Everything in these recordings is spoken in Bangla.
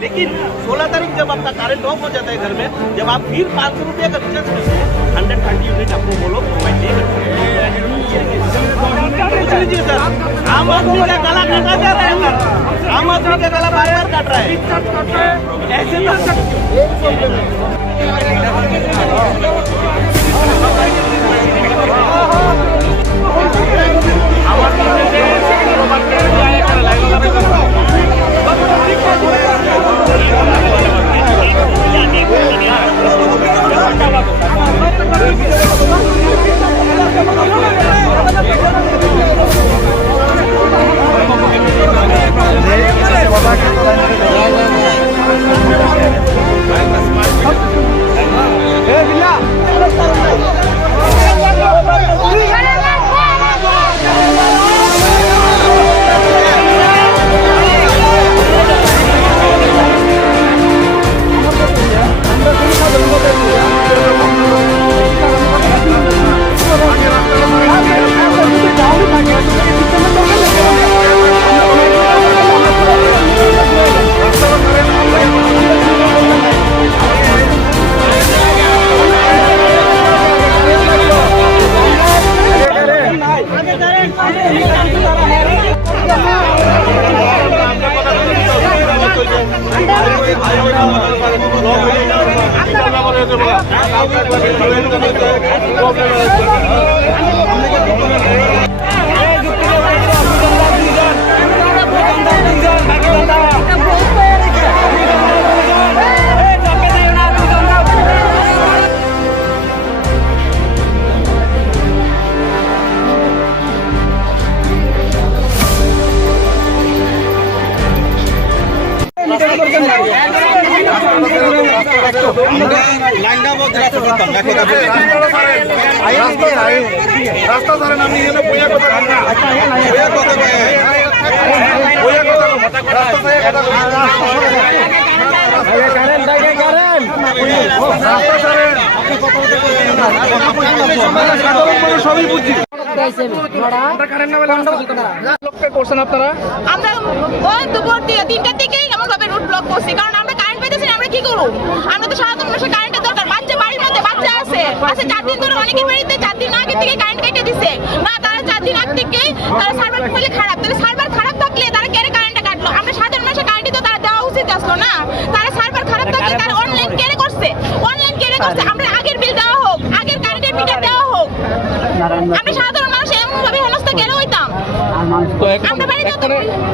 लेकिन 16 तारीख जब आपका करंट ऑफ हो जाता है घर में, जब आप फिर 500 रुपये का रिचार्ज करते हैं, 130 यूनिट आपको बोलो प्रोवाइड नहीं करते। सर, आम आदमी का गला काटा जा रहा है सर, आम आदमी का गला बार बार काट रहा है ऐसे রাস্তা ধরে নামি এনে বইয়া কথা সবই বুঝছি আপনারা আমরা ওই দুপুর 3টার দিকেই এমন ভাবে রুট ব্লক করছি, কারণ আমরা কারেন্ট পেতেছি না, আমরা কি করব? আমরা তো সাধারণ মানুষের কারেন্টের দরকার, বাচ্চা বাড়ির মধ্যে বাচ্চা আছে 4 দিন ধরে, অনেকের বাড়িতে 4 দিন আগে থেকে কারেন্ট কেটে দিছে না, তারা 4 দিন আগে থেকে তারা সার্ভার বলে খারাপ, তাহলে সার্ভার খারাপ থাকলে তারা কেড়ে কারেন্টটা কাটলো? আমরা সাধারণ মানুষের কারেন্টই তো তারা দেওয়া উচিত আসলো না, তারা সার্ভার খারাপ থাকলে তারা অনলাইন কেড়ে করছে, আমরা আগের বিল দেওয়া হোক, আগের কারেন্টের মিটার দেওয়া হোক। আমরা সাধারণ মানুষ এমন ভাবে হেনস্থা কেন হইতাম? আমরা বাড়িতে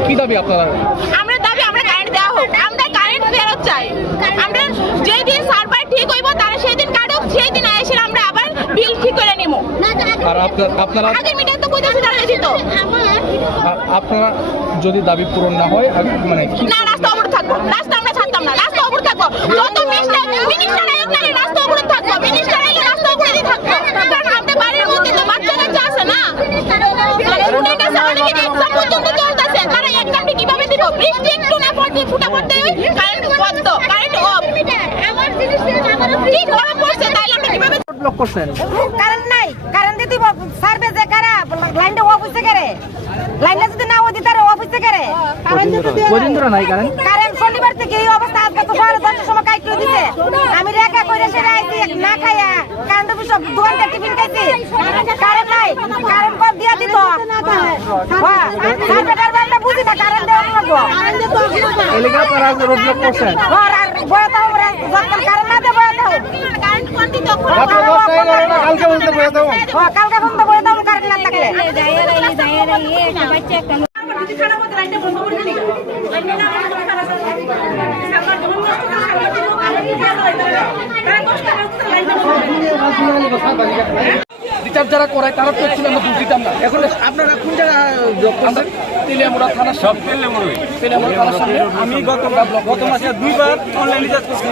কি দাবি আপনারা? আমরা দাবি আমরা কারেন্ট দেওয়া হোক, আমরা কারেন্ট ফেরত চাই। আমরা যেই দিন সার্ভার ঠিক হইব তারা সেই দিন কাটুক, সেই দিন এসে আমরা আবার বিল ঠিক করে নিব। আর আপনারা আগের মিটার তো কইতাছি তারা দিত। আপনারা যদি দাবি পূরণ না হয় মানে না, রাস্তা অবরোধ থাকবো, রাস্তা আমরা ছাড়তাম না, রাস্তা অবরোধ থাকবো, যত মিনিস্টার আয়োগ না রাস্তা অবরোধ থাকবো, মিনিস্টার আইলে রাস্তা অবরোধই থাকবো, কারণ আমাদের বাড়ির মধ্যে তো বাচ্চা কাচ্চা আছে না, অনেক কাছে অনেকে এক্সাম পর্যন্ত চলতেছে, তারা এক্সামটি কিভাবে দিব? বৃষ্টি একটু না পড়তে ফুটা পড়তে কারেন্ট বন্ধ, কারেন্ট অফ, কি গরম পড়ছে, তাইলে আমরা কিভাবে ব্লক করছেন? কারেন্ট নাই, কারেন্ট দিতে সার্ভে যে কারা লাইনটা অফিসে করে, লাইনটা যদি না ওদি তার অফিসে করে কদিন ধরে নাই কারেন্ট? কারেন্ট শনিবার থেকে এই অবস্থা, আজকে তো 10টার সময় কাইট করে দিছে, আমি রেখা কইরা সেরা আইছি না খাইয়া, কারেন্ট অফিস দোকানটা টিফিন খাইছি, কারেন্ট নাই, কারেন্ট কর দিয়া দিত, বাহ সার্ভেটার বান্দা বুঝি না কারেন্ট দেওয়া লাগবো, এলাকা আপনারা রোড ব্লক করছেন? আর বয়াতে হবে, যখন কারেন্ট না দেবো কারেন্ট বন্ধ কালকে বলতে বলে দাও, কালকে বন্ধ করে দাও কারেন্ট না থাকলে। রিচার্জ যারা করায় তারা তো ছিল আমরা দুধ দিতাম না। এখন আপনারা কোন জায়গা তেলিয়ামুড়া থানা, সব তেলিয়ামুড়া থানার সামনে আমি গত মাসে 2বার অনলাইন রিচার্জ করছি।